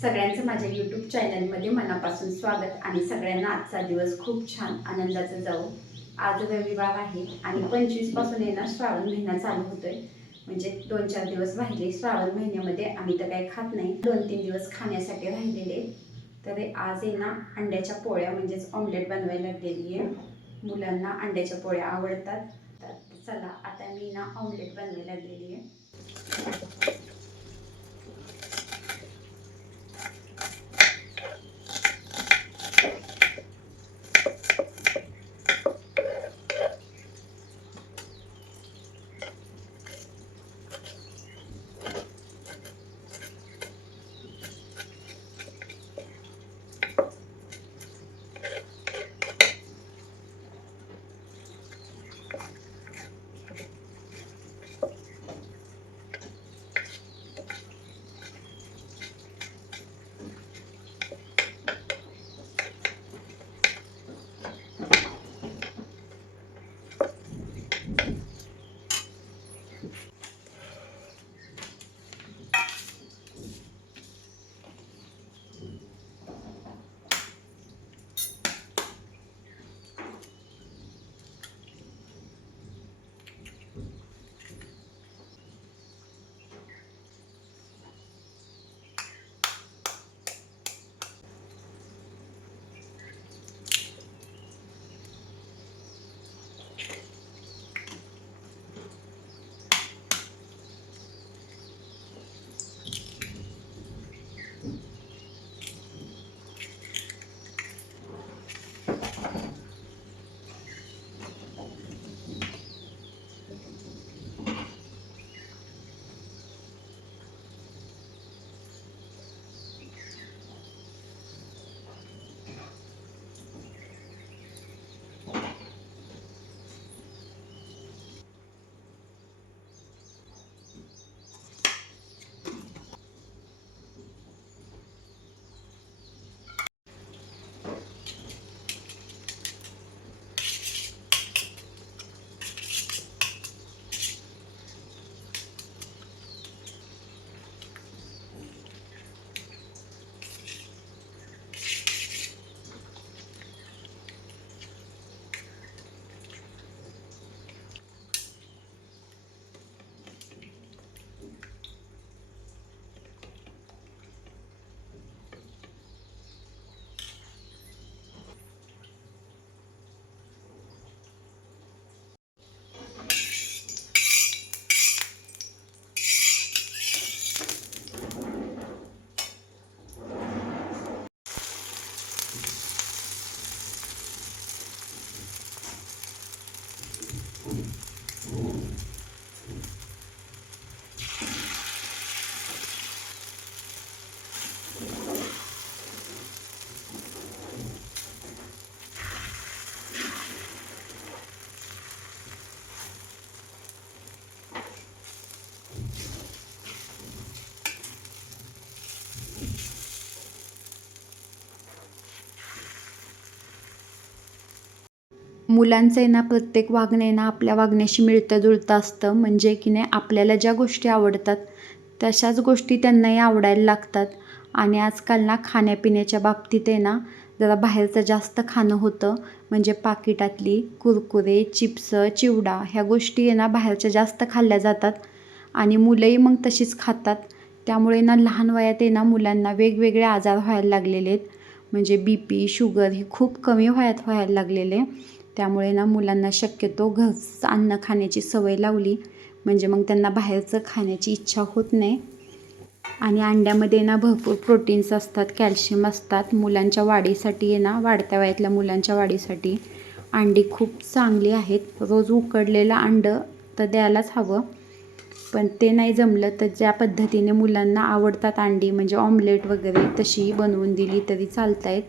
सगळ्यांचं माझ्या यूट्यूब चॅनलमध्ये मनापासून स्वागत आणि सगळ्यांना आजचा दिवस खूप छान आनंदाचा जाऊ आज रविवार आहे आणि पंचवीसपासून येणार श्रावण महिना चालू होतोय. म्हणजे दोन चार दिवस राहिले श्रावण महिन्यामध्ये आम्ही तर काही खात नाही. दोन तीन दिवस खाण्यासाठी राहिलेले. तर आज आहे ना अंड्याच्या पोळ्या म्हणजेच ऑमलेट बनवायला गेली आहे. मुलांना अंड्याच्या पोळ्या आवडतात. तर चला आता मी ना ऑमलेट बनवायला गेली आहे. मुलांचं आहे ना प्रत्येक वागणं आहे ना आपल्या वागण्याशी मिळतं जुळतं असतं. म्हणजे की नाही आपल्याला ज्या गोष्टी आवडतात तशाच गोष्टी त्यांनाही आवडायला लागतात. आणि आजकाल ना खाण्यापिण्याच्या बाबतीत आहे ना जरा बाहेरचं जास्त खाणं होतं. म्हणजे पाकिटातली कुरकुरे चिप्स चिवडा ह्या गोष्टी आहे ना बाहेरच्या जास्त खाल्ल्या जातात. आणि मुलंही मग तशीच खातात. त्यामुळे ना लहान वयात आहे ना मुलांना वेगवेगळे आजार व्हायला लागलेले आहेत. म्हणजे बी पी शुगर हे खूप कमी वयात व्हायला लागलेले त्यामुळे ना मुलांना शक्यतो घरचं अन्न खाण्याची सवय लावली. म्हणजे मग त्यांना बाहेरचं खाण्याची इच्छा होत नाही. आणि अंड्यामध्ये ना भरपूर प्रोटीन्स असतात कॅल्शियम असतात. मुलांच्या वाढीसाठी आहे ना वाढत्या वयातल्या मुलांच्या वाढीसाठी अंडी खूप चांगली आहेत. रोज उकडलेलं अंडं तर द्यायलाच हवं. पण ते नाही जमलं तर ज्या पद्धतीने मुलांना आवडतात अंडी म्हणजे ऑमलेट वगैरे तशी बनवून दिली तरी चालत आहेत